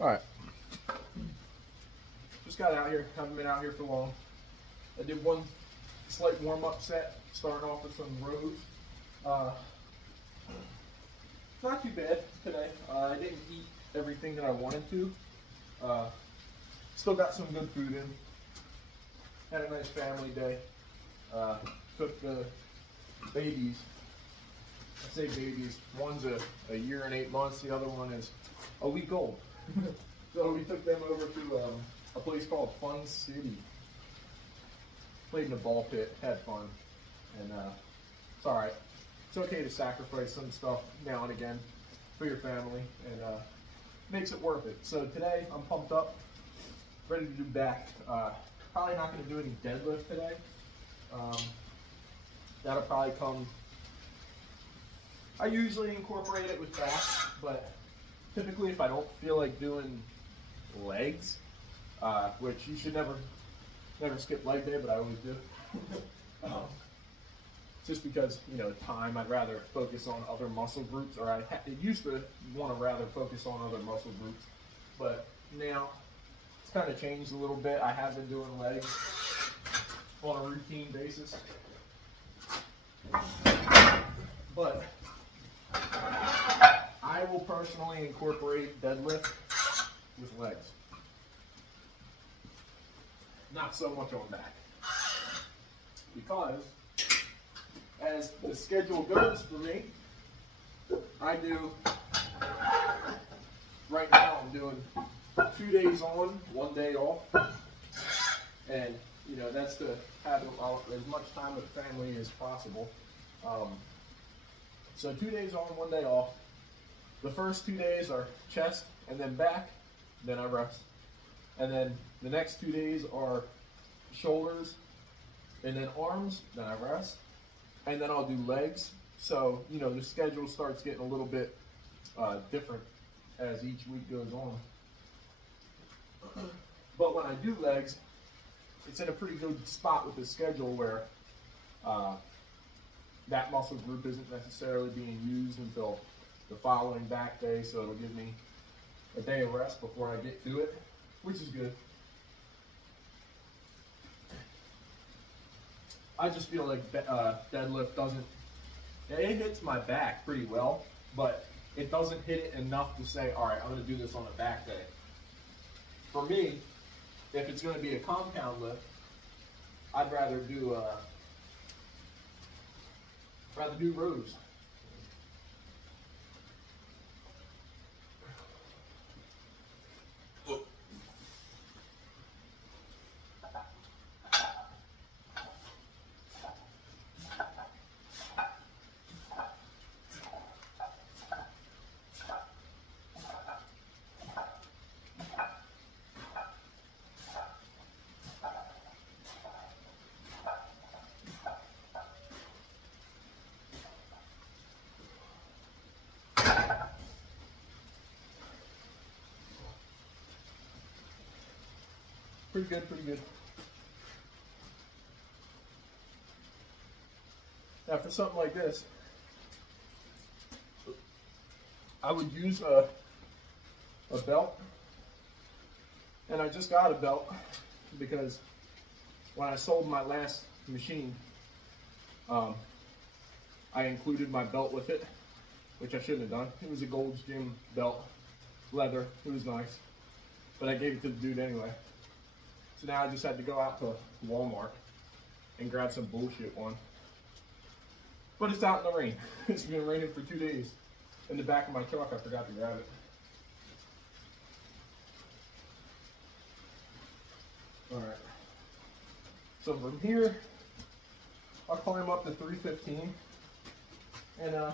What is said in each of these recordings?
All right. Just got out here. Haven't been out here for long. I did one slight warm-up set, starting off with some rows. Not too bad today. I didn't eat everything that I wanted to. Still got some good food in. Had a nice family day. Took the babies. I say babies. One's a year and 8 months. The other one is a week old. So we took them over to a place called Fun City. Played in the ball pit, had fun, and it's all right. It's okay to sacrifice some stuff now and again for your family, and makes it worth it. So today I'm pumped up, ready to do back. Probably not going to do any deadlift today. That'll probably come. I usually incorporate it with back, but typically if I don't feel like doing legs, which you should never skip leg day, but I always do. Just because, you know, time, I'd rather focus on other muscle groups, or I used to want to rather focus on other muscle groups, but now it's kind of changed a little bit. I have been doing legs on a routine basis, but I will personally incorporate deadlift with legs. Not so much on back. Because as the schedule goes for me, I do, right now I'm doing 2 days on, 1 day off. And, you know, that's to have as much time with the family as possible. So 2 days on, 1 day off. The first 2 days are chest and then back, then I rest. And then the next 2 days are shoulders and then arms, then I rest. And then I'll do legs. So, you know, the schedule starts getting a little bit different as each week goes on. But when I do legs, it's in a pretty good spot with the schedule where that muscle group isn't necessarily being used until the following back day, so it'll give me a day of rest before I get to it, which is good. I just feel like deadlift doesn't, it hits my back pretty well, but it doesn't hit it enough to say, all right, I'm going to do this on a back day. For me, if it's going to be a compound lift, I'd rather do rows. Pretty good, pretty good. Now for something like this, I would use a belt, and I just got a belt because when I sold my last machine, I included my belt with it, which I shouldn't have done. It was a Gold's Gym belt, leather, it was nice, but I gave it to the dude anyway. So now I just had to go out to Walmart and grab some bullshit one. But it's out in the rain. It's been raining for 2 days. In the back of my truck, I forgot to grab it. All right. So from here, I'll climb up to 315. And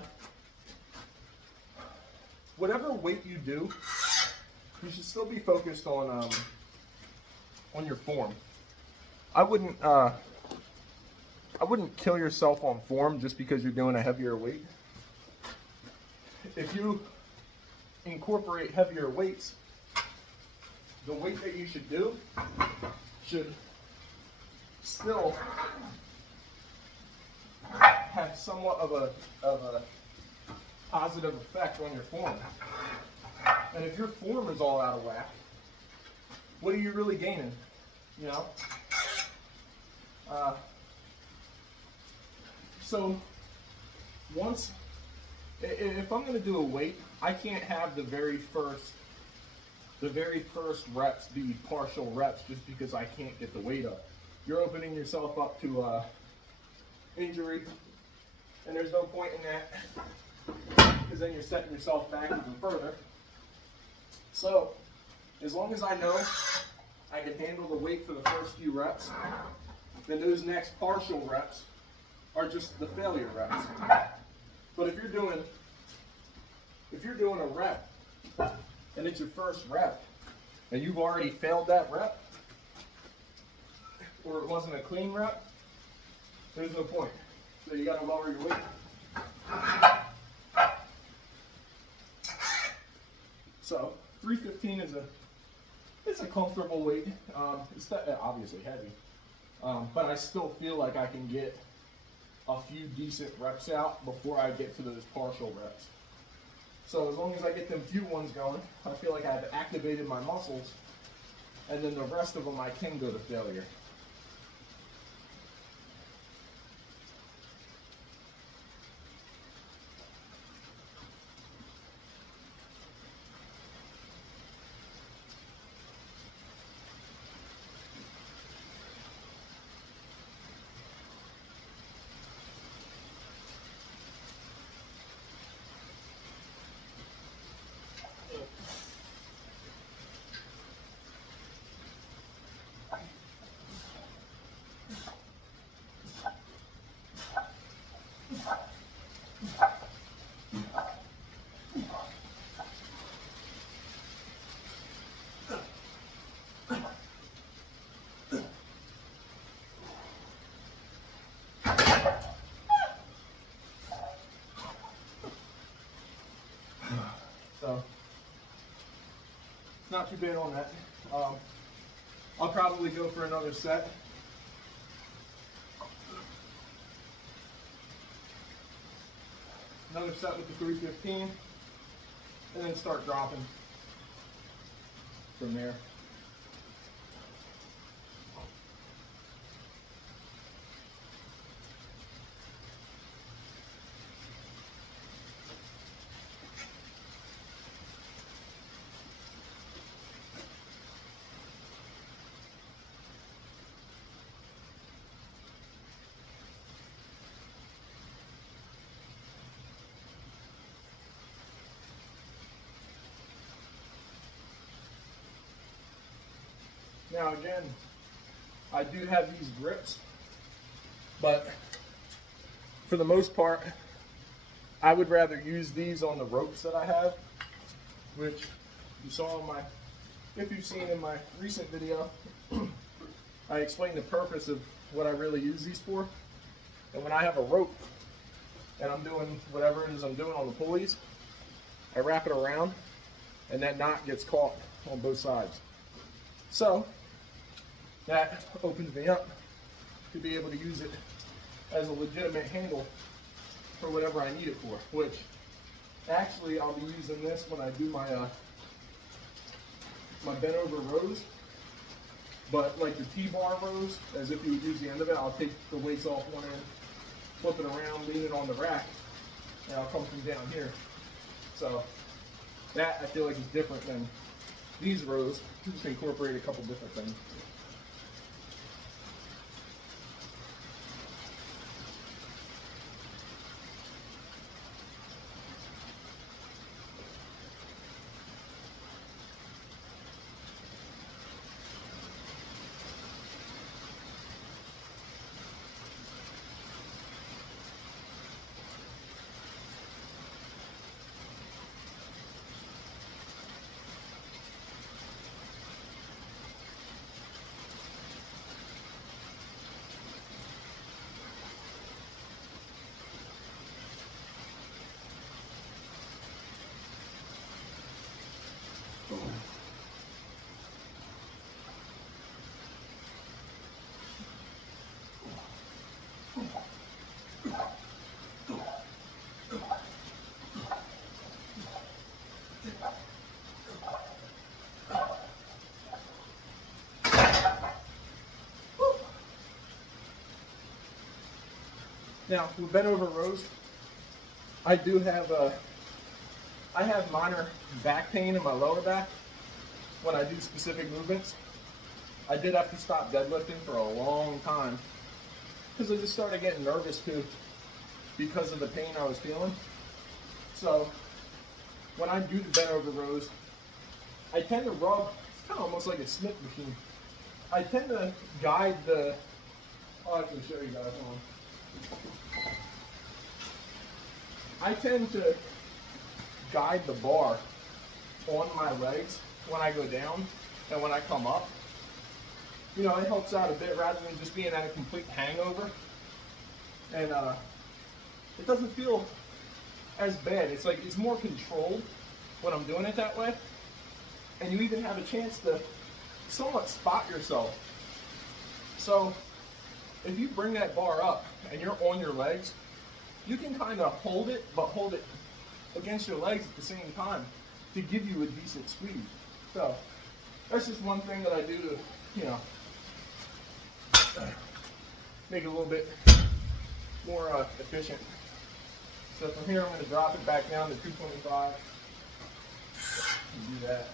whatever weight you do, you should still be focused on your form. I wouldn't kill yourself on form just because you're doing a heavier weight. If you incorporate heavier weights, the weight that you should do should still have somewhat of a positive effect on your form. And if your form is all out of whack, what are you really gaining? You know? So once, if I'm going to do a weight, I can't have the very first reps be partial reps just because I can't get the weight up. You're opening yourself up to injury, and there's no point in that, because then you're setting yourself back even further. So as long as I know I can handle the weight for the first few reps, then those next partial reps are just the failure reps. But if you're doing a rep and it's your first rep and you've already failed that rep, or it wasn't a clean rep, there's no point. So you got to lower your weight. So 315 is a comfortable weight. It's obviously heavy, but I still feel like I can get a few decent reps out before I get to those partial reps. So as long as I get them few ones going, I feel like I've activated my muscles, and then the rest of them I can go to failure. So it's not too bad on that. I'll probably go for another set. Another set with the 315, and then start dropping from there. Now again, I do have these grips, but for the most part, I would rather use these on the ropes that I have, which you saw in if you've seen in my recent video, I explained the purpose of what I really use these for. And when I have a rope and I'm doing whatever it is I'm doing on the pulleys, I wrap it around and that knot gets caught on both sides. So that opens me up to be able to use it as a legitimate handle for whatever I need it for, which actually I'll be using this when I do my my bent over rows, but like the T-bar rows, as if you would use the end of it, I'll take the weights off one end, flip it around, lean it on the rack, and I'll come from down here. So that I feel like is different than these rows. Just incorporate a couple different things. Now, with bent over rows, I do have I have minor back pain in my lower back when I do specific movements. I did have to stop deadlifting for a long time because I just started getting nervous too because of the pain I was feeling. So when I do the bent over rows, I tend to rub, it's kind of almost like a Smith machine. I tend to guide the, oh, I can show you guys one. I tend to guide the bar on my legs when I go down and when I come up. You know, it helps out a bit rather than just being at a complete hangover. And it doesn't feel as bad. It's like, it's more controlled when I'm doing it that way. And you even have a chance to somewhat spot yourself. So if you bring that bar up and you're on your legs, you can kind of hold it, but hold it against your legs at the same time to give you a decent squeeze. So that's just one thing that I do to, you know, make it a little bit more efficient. So from here, I'm going to drop it back down to 225 and do that.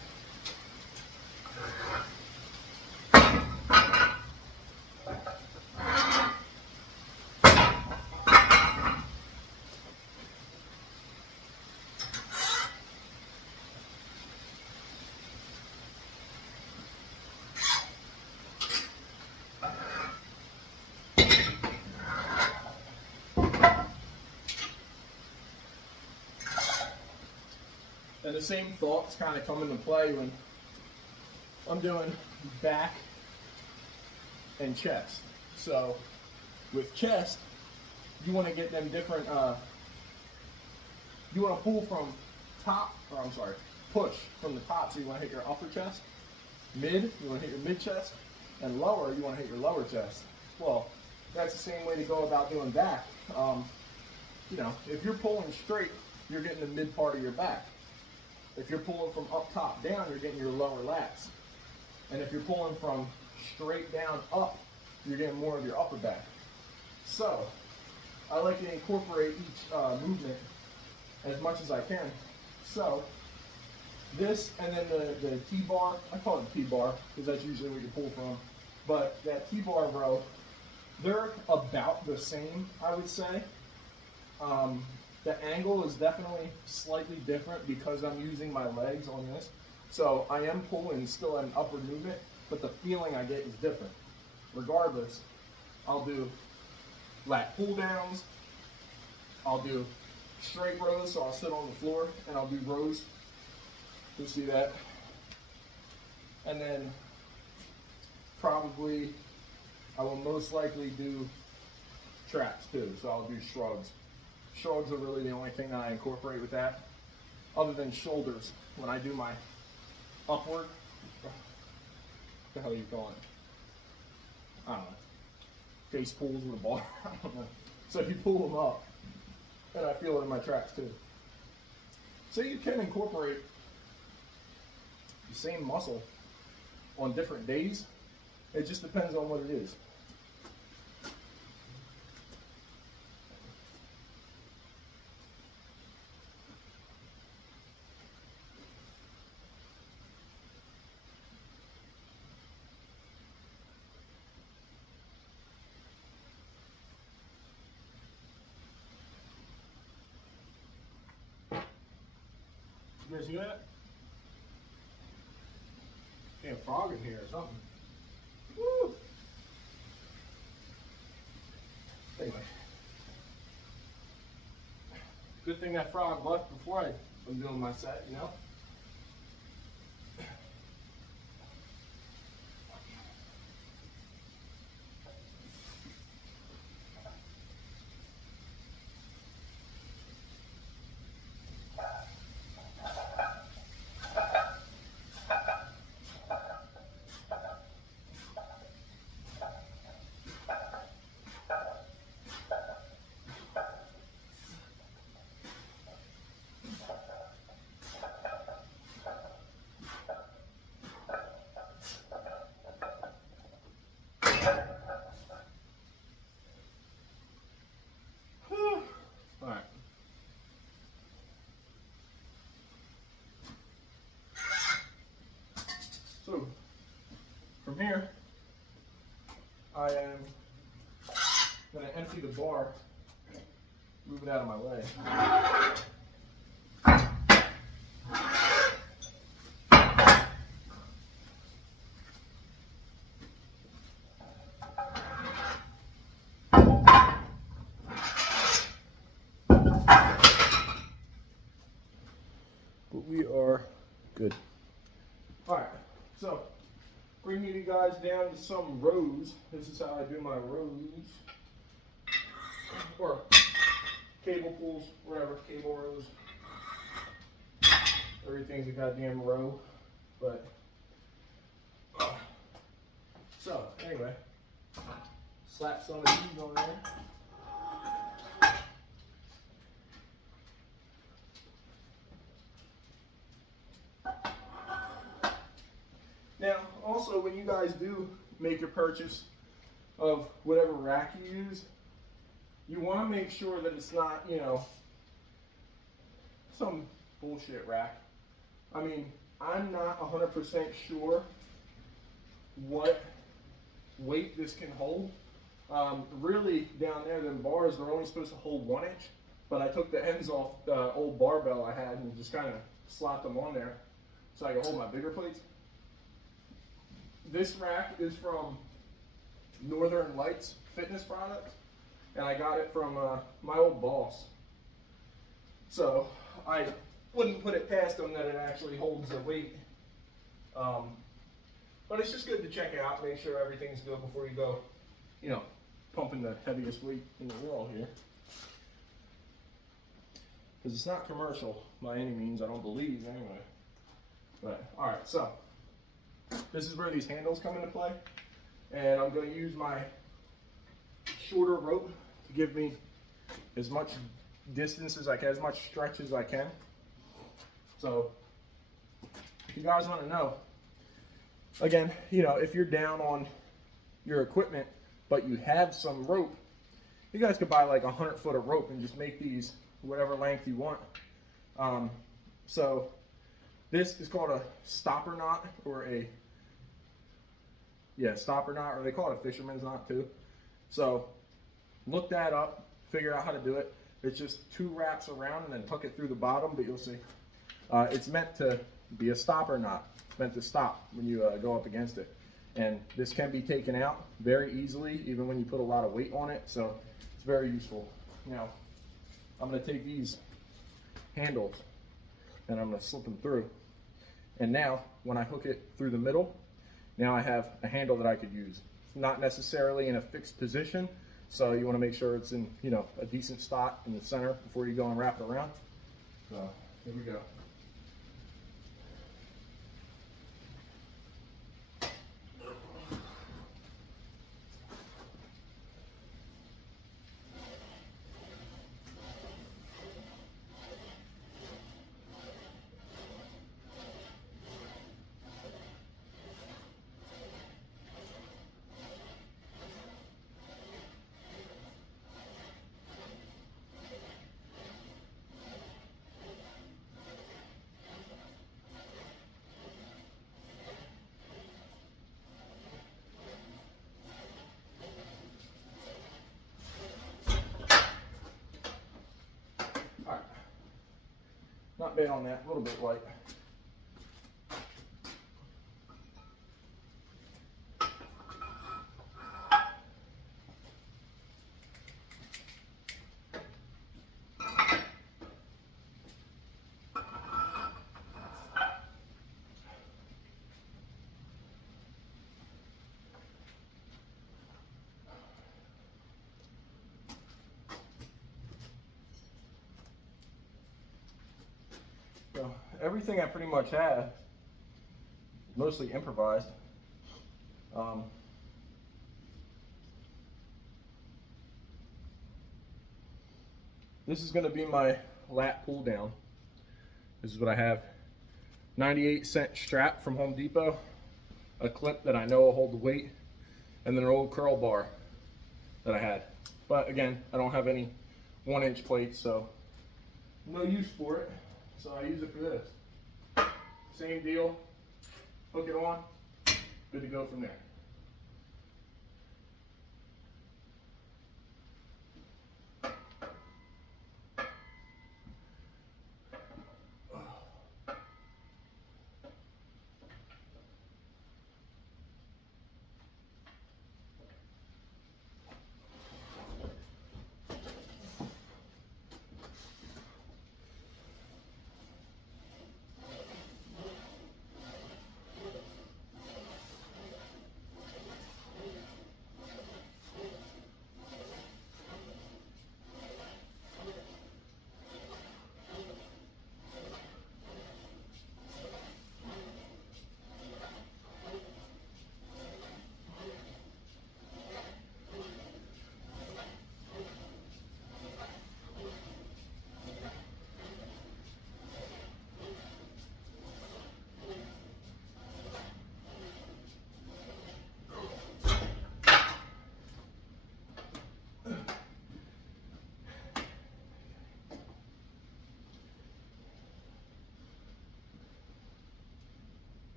And the same thoughts kind of come into play when I'm doing back and chest. So with chest, you want to get them different, you want to pull from top, or I'm sorry, push from the top, so you want to hit your upper chest. Mid, you want to hit your mid chest. And lower, you want to hit your lower chest. Well, that's the same way to go about doing back. You know, if you're pulling straight, you're getting the mid part of your back. If you're pulling from up top down, you're getting your lower lats. And if you're pulling from straight down up, you're getting more of your upper back. So I like to incorporate each movement as much as I can. So this, and then the T-bar, I call it T-bar because that's usually what you pull from. But that T-bar row, they're about the same, I would say. The angle is definitely slightly different because I'm using my legs on this. So I am pulling still at an upward movement, but the feeling I get is different. Regardless, I'll do lat pull downs, I'll do straight rows, so I'll sit on the floor and I'll do rows. You see that? And then probably I will most likely do traps too, so I'll do shrugs. Shrugs are really the only thing that I incorporate with that, other than shoulders. When I do my upward, what the hell are you calling it? I don't know. Face pulls with a bar. I don't know. So if you pull them up, and I feel it in my traps too. So you can incorporate the same muscle on different days. It just depends on what it is. You guys see that? Damn frog in here or something. Woo! Anyway. Good thing that frog left before I was doing my set, you know? bar. Move it out of my way. But we are good. All right, so bringing you guys down to some rows. This is how I do my rows, or cable pulls, whatever, cable rows. Everything's a goddamn row, but so anyway, slap some of these on there. Now, also, when you guys do make your purchase of whatever rack you use, you want to make sure that it's not, you know, some bullshit rack. I mean, I'm not 100% sure what weight this can hold. Really, down there, the bars are only supposed to hold 1 inch, but I took the ends off the old barbell I had and just kind of slapped them on there so I can hold my bigger plates. This rack is from Northern Lights Fitness Products, and I got it from my old boss. So I wouldn't put it past them that it actually holds the weight. But it's just good to check it out, make sure everything's good before you go, you know, pumping the heaviest weight in the world here. Because it's not commercial by any means, I don't believe, anyway. But, alright, so this is where these handles come into play, and I'm going to use my shorter rope to give me as much distance as I can, as much stretch as I can. So if you guys want to know, again, you know, if you're down on your equipment but you have some rope, you guys could buy like 100 foot of rope and just make these whatever length you want. So this is called a stopper knot, or a stopper knot, or they call it a fisherman's knot too. So look that up, figure out how to do it. It's just 2 wraps around and then hook it through the bottom, but you'll see. It's meant to be a stopper knot. It's meant to stop when you go up against it. And this can be taken out very easily, even when you put a lot of weight on it, so it's very useful. Now, I'm going to take these handles and I'm going to slip them through. And now, when I hook it through the middle, now I have a handle that I could use. It's not necessarily in a fixed position, so you want to make sure it's in, you know, a decent spot in the center before you go and wrap it around. So, here we go. Not bad on that, a little bit light. So everything I pretty much had, mostly improvised. This is going to be my lat pull down. This is what I have. 98-cent strap from Home Depot, a clip that I know will hold the weight, and then an old curl bar that I had. But again, I don't have any 1-inch plates, so no use for it. So I use it for this. Same deal, hook it on, good to go from there.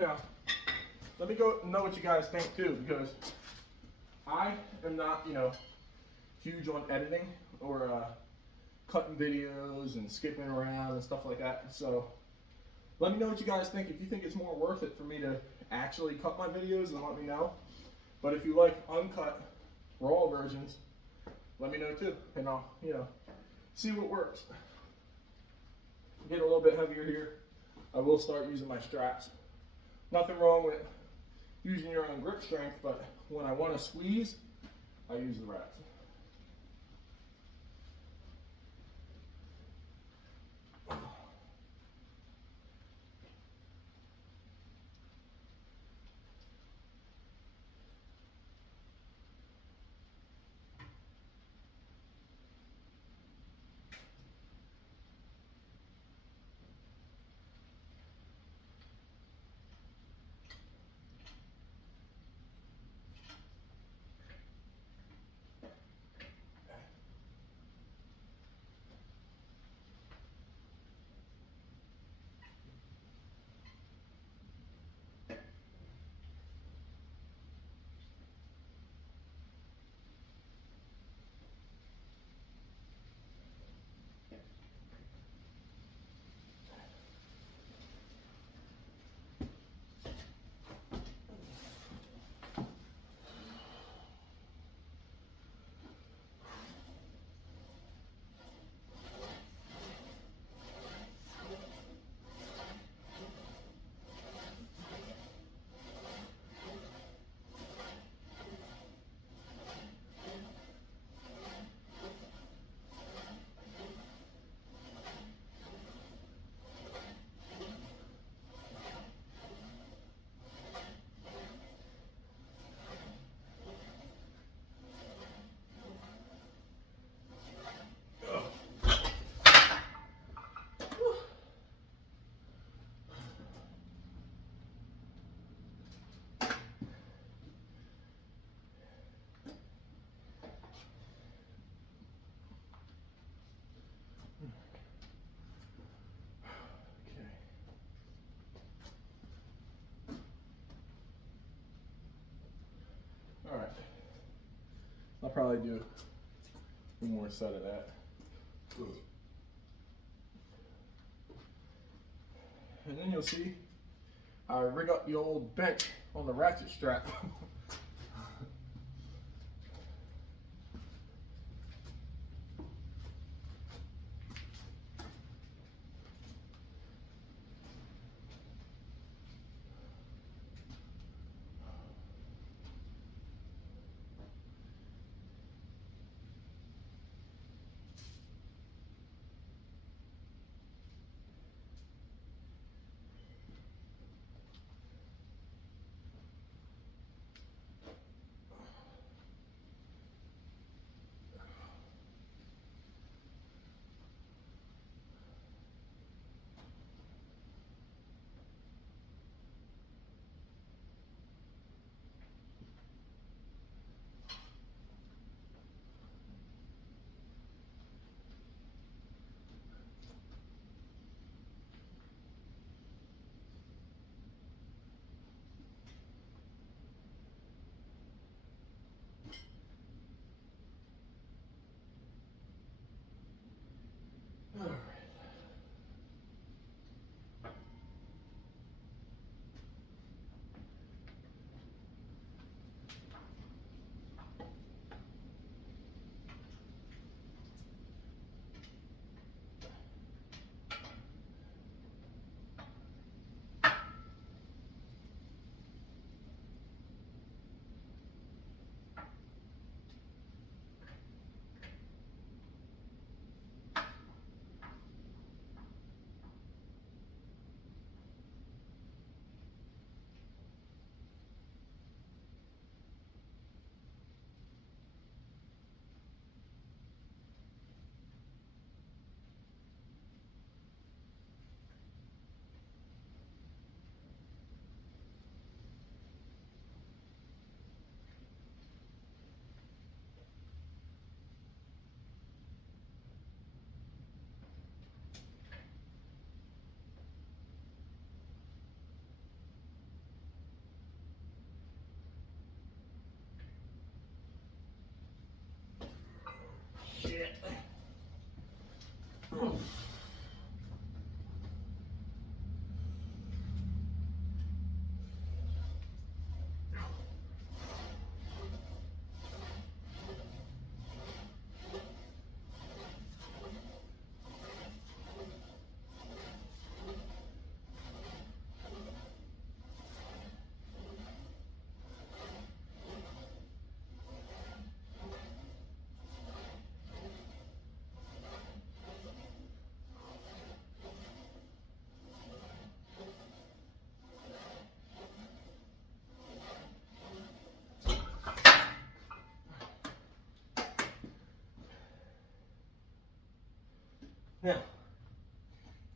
Now, let me go know what you guys think too, because I am not, you know, huge on editing or cutting videos and skipping around and stuff like that. So let me know what you guys think. If you think it's more worth it for me to actually cut my videos, then let me know. But if you like uncut raw versions, let me know too, and I'll, you know, see what works. Get a little bit heavier here. I will start using my straps. Nothing wrong with using your own grip strength, but when I want to squeeze, I use the wraps. All right, I'll probably do one more set of that. And then you'll see I rig up the old bench on the ratchet strap.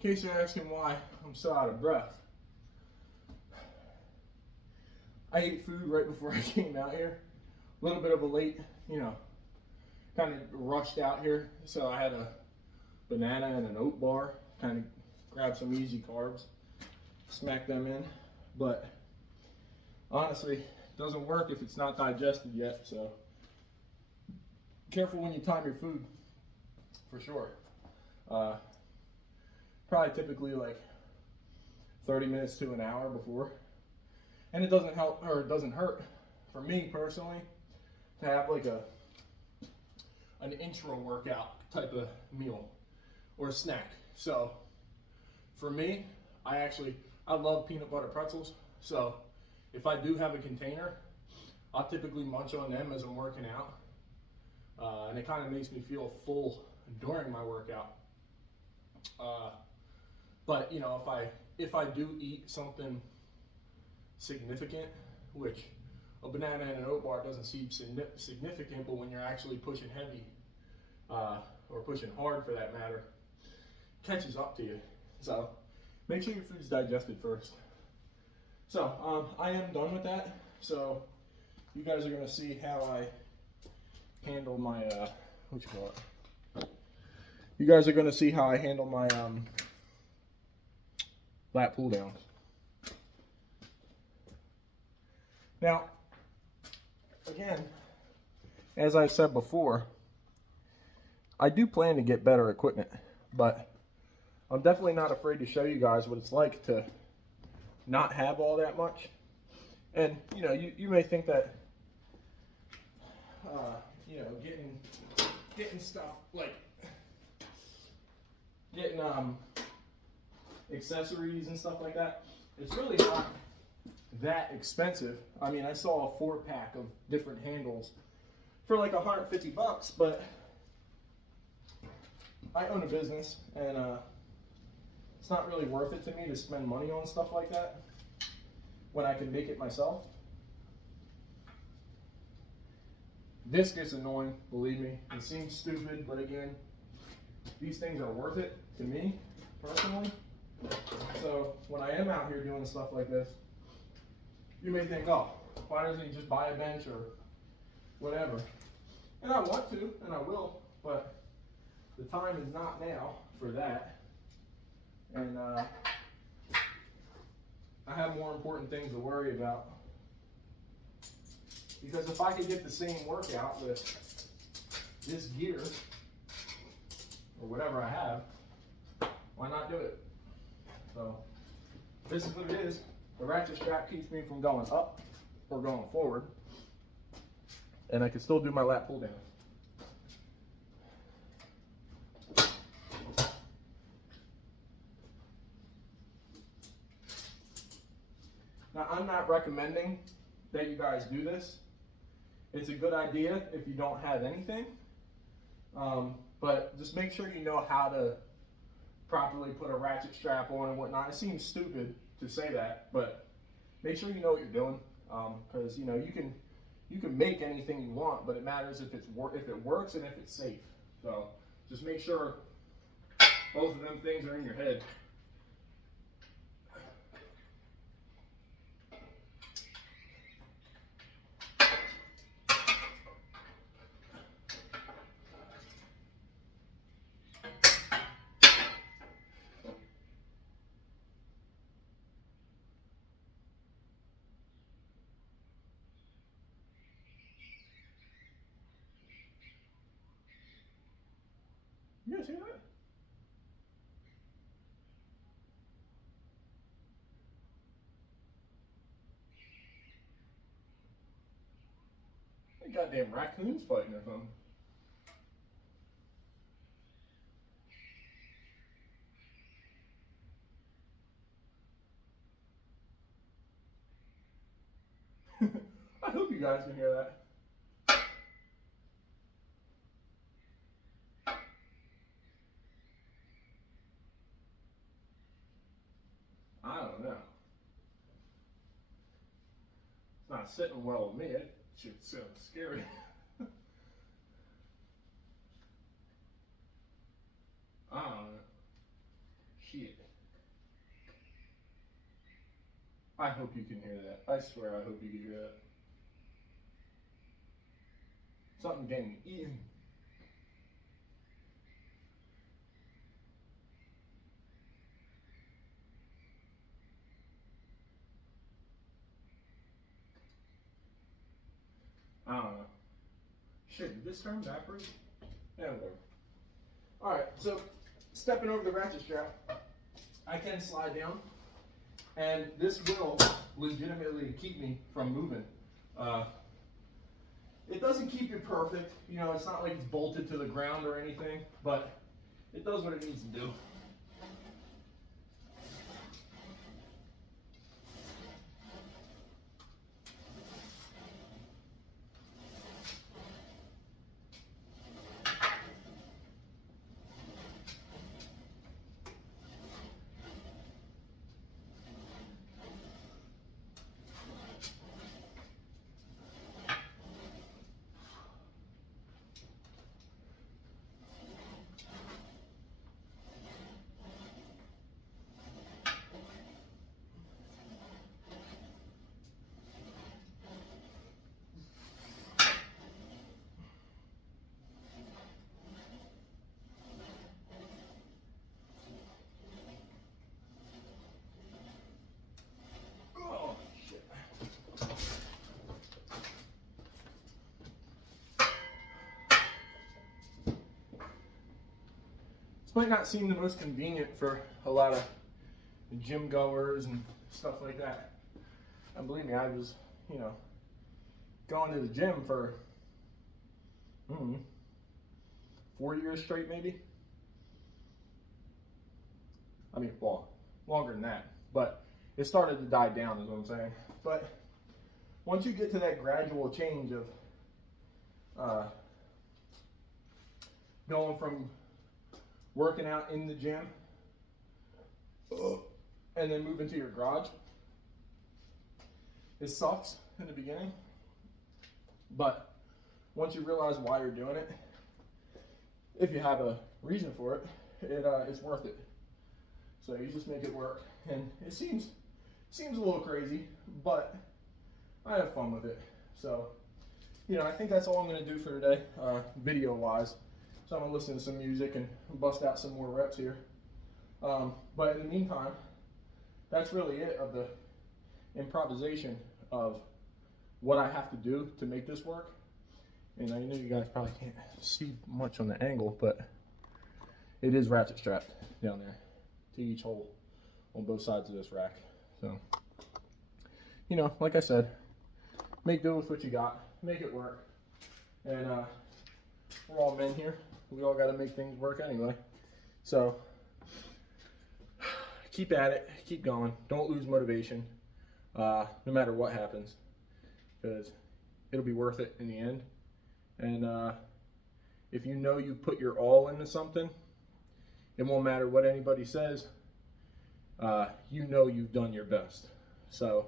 case you're asking why I'm so out of breath, I ate food right before I came out here. A little bit of a late, kind of rushed out here. So I had a banana and an oat bar, kind of grab some easy carbs, smack them in. But honestly, it doesn't work if it's not digested yet. So careful when you time your food, for sure. Probably typically like 30 minutes to an hour before. And it doesn't help, or it doesn't hurt, for me personally, to have like an intro workout type of meal or snack. So for me, I love peanut butter pretzels. So if I do have a container, I'll typically munch on them as I'm working out. And it kind of makes me feel full during my workout. But if I do eat something significant, which a banana and an oat bar doesn't seem significant, but when you're actually pushing heavy, or pushing hard for that matter, catches up to you. So make sure your food's digested first. So I am done with that. So you guys are gonna see how I handle my you guys are gonna see how I handle my lat pull downs. Now, again, as I said before, I do plan to get better equipment, but I'm definitely not afraid to show you guys what it's like to not have all that much. And you may think that getting stuff like getting accessories and stuff like that, it's really not that expensive. I mean, I saw a 4-pack of different handles for like $150, but I own a business, and it's not really worth it to me to spend money on stuff like that when I can make it myself. This gets annoying, believe me. It seems stupid, but again, these things are worth it to me personally. So when I am out here doing stuff like this, you may think, oh, why doesn't he just buy a bench or whatever? And I want to, and I will, but the time is not now for that. And I have more important things to worry about. Because if I could get the same workout with this gear, or whatever I have, why not do it? So this is what it is. The ratchet strap keeps me from going up or going forward, and I can still do my lat pull down. Now, I'm not recommending that you guys do this. It's a good idea if you don't have anything, but just make sure you know how to properly put a ratchet strap on and whatnot. It seems stupid to say that, but make sure you know what you're doing, because you can make anything you want, but it matters if it works and if it's safe. So just make sure both of them things are in your head. You guys hear that? Like goddamn raccoons fighting or something. I hope you guys can hear that. I don't know. It's not sitting well with me. It should sound scary. I don't know. Shit. I hope you can hear that. I swear I hope you can hear that. Something getting eaten. I don't know. Shit, did this turn backwards? Yeah, whatever. Alright, so stepping over the ratchet strap, I can slide down, and this will legitimately keep me from moving. It doesn't keep it perfect, you know, it's not like it's bolted to the ground or anything, but it does what it needs to do. Might not seem the most convenient for a lot of gym goers and stuff like that. And believe me, I was, you know, going to the gym for 4 years straight, maybe. I mean, well, longer than that. But it started to die down, is what I'm saying. But once you get to that gradual change of going from working out in the gym and then moving to your garage, it sucks in the beginning, but once you realize why you're doing it, if you have a reason for it, it's worth it. So you just make it work, and it seems a little crazy, but I have fun with it. So, you know, I think that's all I'm going to do for today, video wise. So I'm going to listen to some music and bust out some more reps here. But in the meantime, that's really it of the improvisation of what I have to do to make this work. And I know you guys probably can't see much on the angle, but it is ratchet strapped down there to each hole on both sides of this rack. So, you know, like I said, make do with what you got, make it work. And we're all men here. We all got to make things work anyway. So keep at it, keep going. Don't lose motivation, no matter what happens, because it'll be worth it in the end. And if you know you put your all into something, it won't matter what anybody says. You know you've done your best. So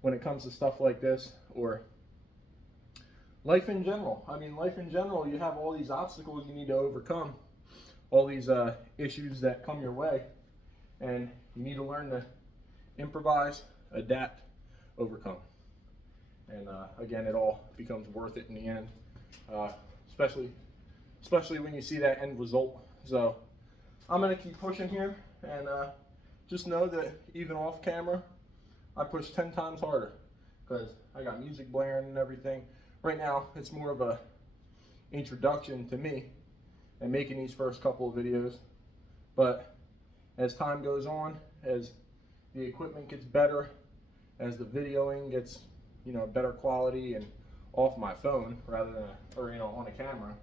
when it comes to stuff like this, or life in general, I mean, life in general, you have all these obstacles you need to overcome, all these issues that come your way, and you need to learn to improvise, adapt, overcome. And again, it all becomes worth it in the end, especially when you see that end result. So I'm going to keep pushing here, and just know that even off camera, I push 10 times harder because I got music blaring and everything. Right now, it's more of a introduction to me and making these first couple of videos. But as time goes on, as the equipment gets better, as the videoing gets, you know, better quality and off my phone rather than, on a camera,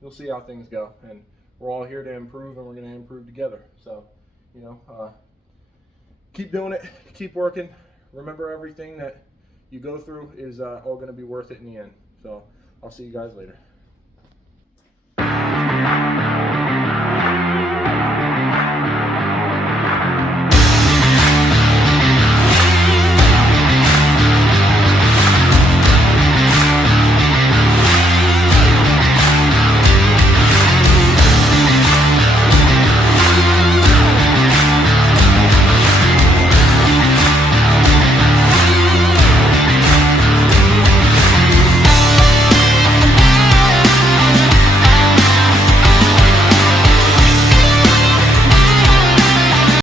you'll see how things go. And we're all here to improve, and we're going to improve together. So, you know, keep doing it, keep working. Remember, everything that you go through is all going to be worth it in the end. So I'll see you guys later.